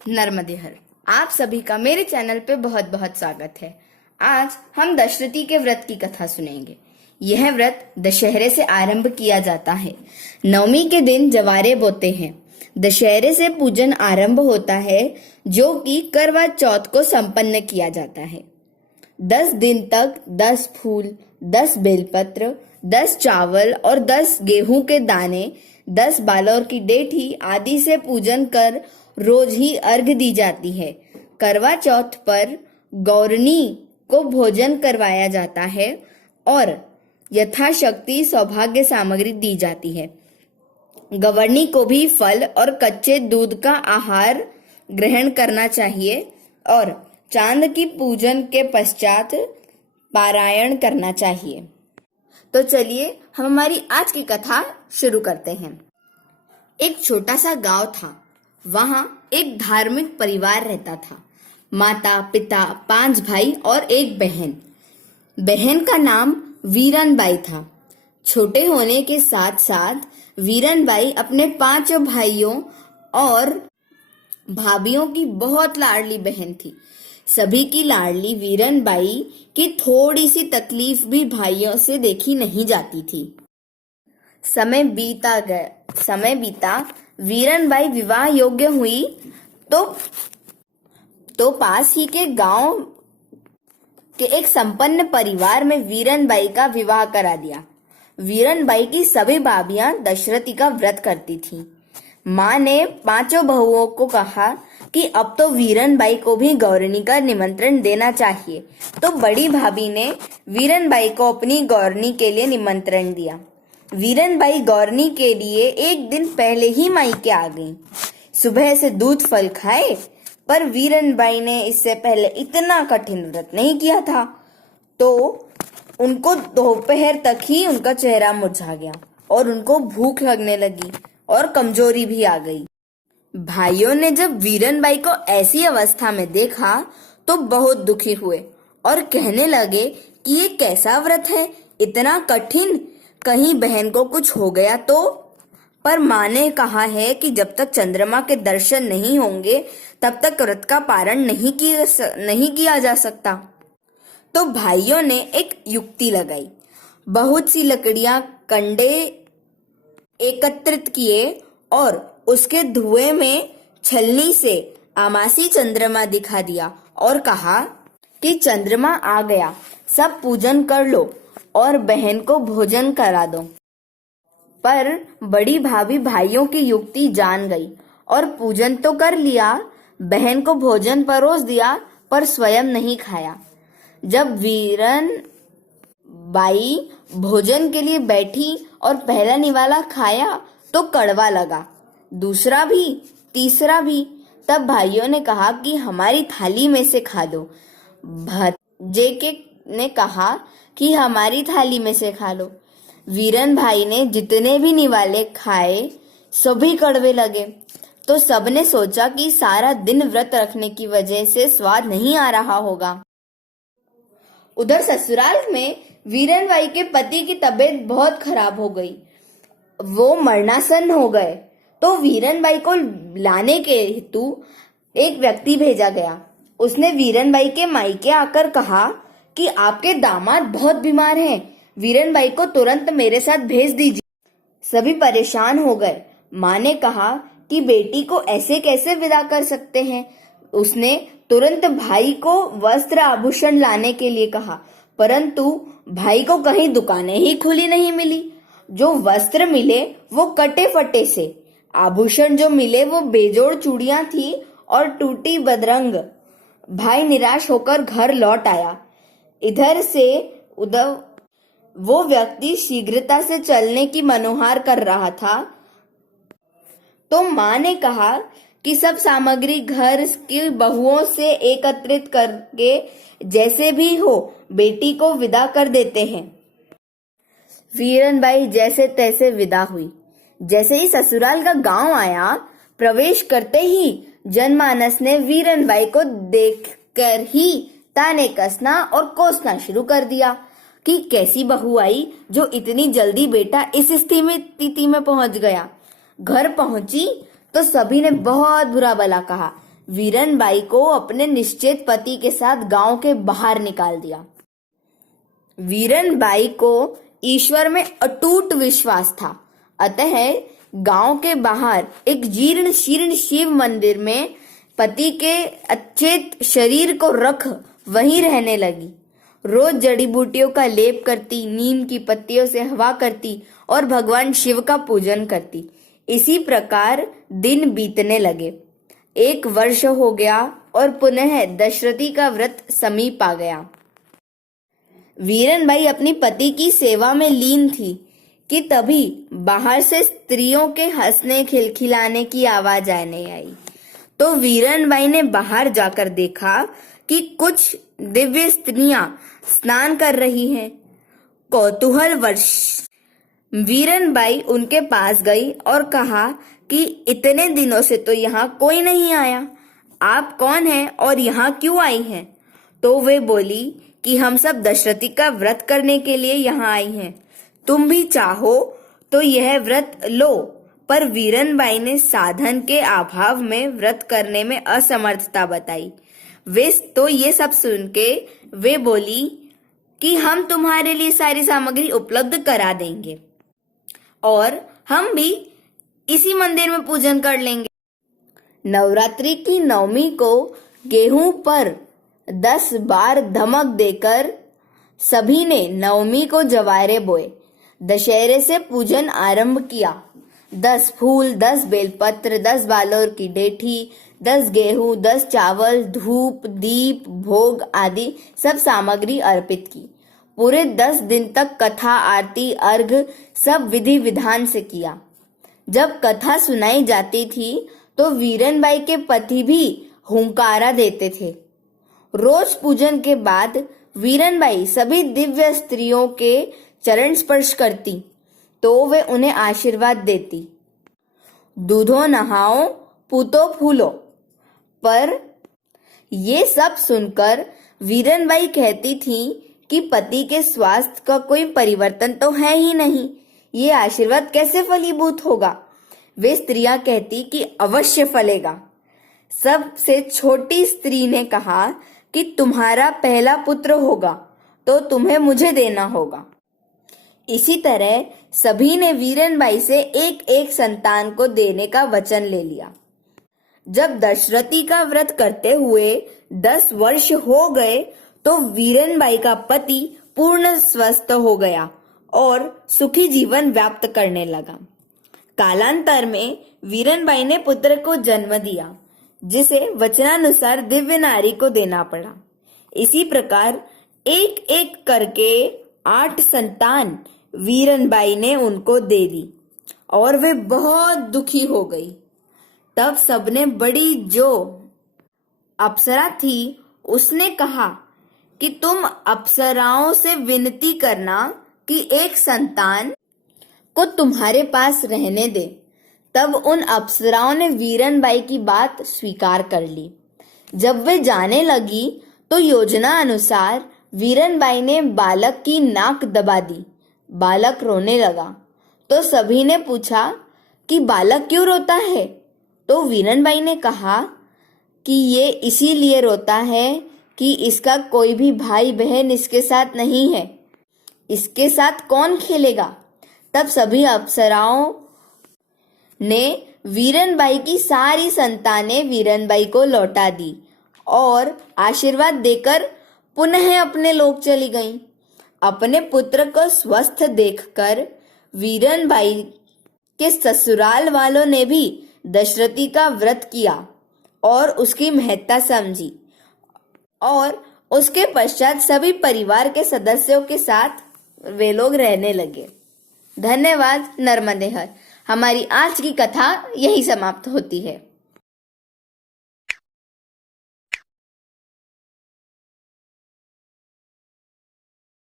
नर्मदे हर। आप सभी का मेरे चैनल पे बहुत बहुत स्वागत है। आज हम दशरथी के व्रत की कथा सुनेंगे। यह व्रत दशहरे से आरंभ किया जाता है। नवमी के दिन जवारे बोते हैं। दशहरे से पूजन आरंभ होता है, जो कि करवा चौथ को संपन्न किया जाता है। 10 दिन तक 10 फूल, 10 बेलपत्र, 10 चावल और 10 गेहूं के दाने, 10 बालोर की डेठी आदि से पूजन कर रोज ही अर्घ दी जाती है। करवा चौथ पर गौरनी को भोजन करवाया जाता है और यथाशक्ति सौभाग्य सामग्री दी जाती है। गवर्नी को भी फल और कच्चे दूध का आहार ग्रहण करना चाहिए और चांद की पूजन के पश्चात पारायण करना चाहिए। तो चलिए हम हमारी आज की कथा शुरू करते हैं। एक छोटा सा गांव था। वहां एक धार्मिक परिवार रहता था। माता, पिता, 5 भाई और एक बहन। बहन का नाम वीरनबाई था। छोटे होने के साथ साथ वीरनबाई अपने 5 भाइयों और भाभीओं की बहुत लाडली बहन थी। सभी की लाडली वीरनबाई की थोड़ी सी तकलीफ भी भाइयों से देखी नहीं जाती थी। समय बीता वीरनबाई विवाह योग्य हुई तो पास ही के गांव के एक संपन्न परिवार में वीरनबाई का विवाह करा दिया। वीरनबाई की सभी भाभियां दशरथी का व्रत करती थीं। माँ ने 5 बहुओं को कहा कि अब तो वीरनबाई को भी गौरनी का निमंत्रण देना चाहिए। तो बड़ी भाभी ने वीरनबाई को अपनी गौरनी के लिए निमंत्रण दिया। वीरनबाई गौरनी के लिए एक दिन पहले ही मायके आ गईं। सुबह से दूध फल खाए, पर वीरनबाई ने इससे पहले इतना कठिन व्रत नहीं किया था, तो उनको दोपहर तक ही उनका चेहरा मुरझा गया और उनको भूख लगने लगी और कमजोरी भी आ गई। भाइयों ने जब वीरनबाई को ऐसी अवस्था में देखा तो बहुत दुखी हुए और कहने लगे कि ये कैसा व्रत है, इतना कठिन, कहीं बहन को कुछ हो गया तो। पर माँ ने कहा है कि जब तक चंद्रमा के दर्शन नहीं होंगे तब तक व्रत का पारण नहीं किया जा सकता। तो भाइयों ने एक युक्ति लगाई। बहुत सी लकड़ियां, कंडे एकत्रित किए और उसके धुएं में छलनी से आमासी चंद्रमा दिखा दिया और कहा कि चंद्रमा आ गया, सब पूजन कर लो और बहन को भोजन करा दो। पर बड़ी भाभी भाइयों की युक्ति जान गई और पूजन तो कर लिया, बहन को भोजन परोस दिया, पर स्वयं नहीं खाया। जब वीरनबाई भोजन के लिए बैठी और पहला निवाला खाया तो कड़वा लगा, दूसरा भी, तीसरा भी। तब भाइयों ने कहा कि हमारी थाली में से खा दो। भतीजे ने कहा कि हमारी थाली में से खा लो। वीरन भाई ने जितने भी निवाले खाए सभी कड़वे लगे। तो सबने सोचा कि सारा दिन व्रत रखने की वजह से स्वाद नहीं आ रहा होगा। उधर ससुराल में वीरनबाई के पति की तबीयत बहुत खराब हो गई। वो मरणासन हो गए। तो वीरनबाई को लाने के हेतु एक व्यक्ति भेजा गया। उसने वीरनबाई के मायके आकर कहा कि आपके दामाद बहुत बीमार हैं, वीरनबाई को तुरंत मेरे साथ भेज दीजिए। सभी परेशान हो गए। माँ ने कहा कि बेटी को ऐसे कैसे विदा कर सकते हैं। उसने तुरंत भाई को वस्त्र आभूषण लाने के लिए कहा, परंतु भाई को कहीं दुकानें ही खुली नहीं मिली। जो वस्त्र मिले वो कटे फटे से, आभूषण जो मिले वो बेजोड़ चूड़ियां थी और टूटी बदरंग। भाई निराश होकर घर लौट आया। इधर से उधर वो व्यक्ति शीघ्रता से चलने की मनोहार कर रहा था। तो माँ ने कहा कि सब सामग्री घर की बहुओं से एकत्रित करके जैसे भी हो बेटी को विदा कर देते हैं। वीरनबाई जैसे तैसे विदा हुई। जैसे ही ससुराल का गांव आया, प्रवेश करते ही जनमानस ने वीरनबाई को देखकर ही ताने कसना और कोसना शुरू कर दिया कि कैसी बहू आई जो इतनी जल्दी बेटा इस स्थिति में पहुंच गया। घर पहुंची तो सभी ने बहुत बुरा भला कहा। वीरनबाई को अपने निश्चित पति के साथ गांव के बाहर निकाल दिया। वीरनबाई को ईश्वर में अटूट विश्वास था, अतः गांव के बाहर एक जीर्ण शीर्ण शिव मंदिर में पति के अचेत शरीर को रख वहीं रहने लगी। रोज जड़ी बूटियों का लेप करती, नीम की पत्तियों से हवा करती और भगवान शिव का पूजन करती। इसी प्रकार दिन बीतने लगे। 1 वर्ष हो गया और पुनः दशरथी का व्रत समीप आ गया। वीरनबाई अपनी पति की सेवा में लीन थी कि तभी बाहर से स्त्रियों के हंसने खिलखिलाने की आवाज आने आई। तो वीरनबाई ने बाहर जाकर देखा कि कुछ दिव्य स्त्रियां स्नान कर रही हैं। कौतूहलवश वीरनबाई उनके पास गई और कहा कि इतने दिनों से तो यहाँ कोई नहीं आया, आप कौन हैं और यहाँ क्यों आई हैं? तो वे बोली कि हम सब दशरथी का व्रत करने के लिए यहाँ आई हैं। तुम भी चाहो तो यह व्रत लो। पर वीरनबाई ने साधन के अभाव में व्रत करने में असमर्थता बताई। वे तो ये सब सुन के वे बोली कि हम तुम्हारे लिए सारी सामग्री उपलब्ध करा देंगे और हम भी इसी मंदिर में पूजन कर लेंगे। नवरात्रि की नवमी को गेहूं पर 10 बार धमक देकर सभी ने नवमी को जवारे बोए। दशहरे से पूजन आरंभ किया। 10 फूल, 10 बेलपत्र, 10 बालोर की डेठी, 10 गेहूं, 10 चावल, धूप, दीप, भोग आदि सब सामग्री अर्पित की। पूरे 10 दिन तक कथा, आरती, अर्घ सब विधि विधान से किया। जब कथा सुनाई जाती थी तो वीरनबाई के पति भी हुंकारा देते थे। रोज पूजन के बाद वीरनबाई सभी दिव्य स्त्रियों के चरण स्पर्श करती तो वे उन्हें आशीर्वाद देती। दूधो नहाओ, पूतो फूलो। पर ये सब सुनकर वीरनबाई कहती थी कि पति के स्वास्थ्य का कोई परिवर्तन तो है ही नहीं, ये आशीर्वाद कैसे फलीभूत होगा? वे स्त्रियां कहती कि अवश्य फलेगा। सबसे छोटी स्त्री ने कहा कि तुम्हारा पहला पुत्र होगा तो तुम्हें मुझे देना होगा। इसी तरह सभी ने वीरनबाई से एक एक संतान को देने का वचन ले लिया। जब दशरथी का व्रत करते हुए 10 वर्ष हो गए तो वीरनबाई का पति पूर्ण स्वस्थ हो गया और सुखी जीवन व्याप्त करने लगा। कालांतर में वीरनबाई ने पुत्र को जन्म दिया, जिसे वचनानुसार दिव्य नारी को देना पड़ा। इसी प्रकार एक एक करके 8 संतान वीरनबाई ने उनको दे दी और वे बहुत दुखी हो गई। तब सबने बड़ी जो अप्सरा थी उसने कहा कि तुम अप्सराओं से विनती करना कि एक संतान को तुम्हारे पास रहने दे। तब उन अप्सराओं ने वीरनबाई की बात स्वीकार कर ली। जब वे जाने लगी तो योजना अनुसार वीरनबाई ने बालक की नाक दबा दी। बालक रोने लगा तो सभी ने पूछा कि बालक क्यों रोता है? तो वीरनबाई ने कहा कि ये इसीलिए रोता है कि इसका कोई भी भाई बहन इसके साथ नहीं है, इसके साथ कौन खेलेगा? तब सभी अप्सराओं ने वीरनबाई की सारी संतानें वीरनबाई को लौटा दी और आशीर्वाद देकर पुनः अपने लोक चली गईं। अपने पुत्र को स्वस्थ देखकर वीरनबाई के ससुराल वालों ने भी दशरथी का व्रत किया और उसकी महत्ता समझी और उसके पश्चात सभी परिवार के सदस्यों के साथ वे लोग रहने लगे। धन्यवाद। नर्मदे हर। हमारी आज की कथा यही समाप्त होती है।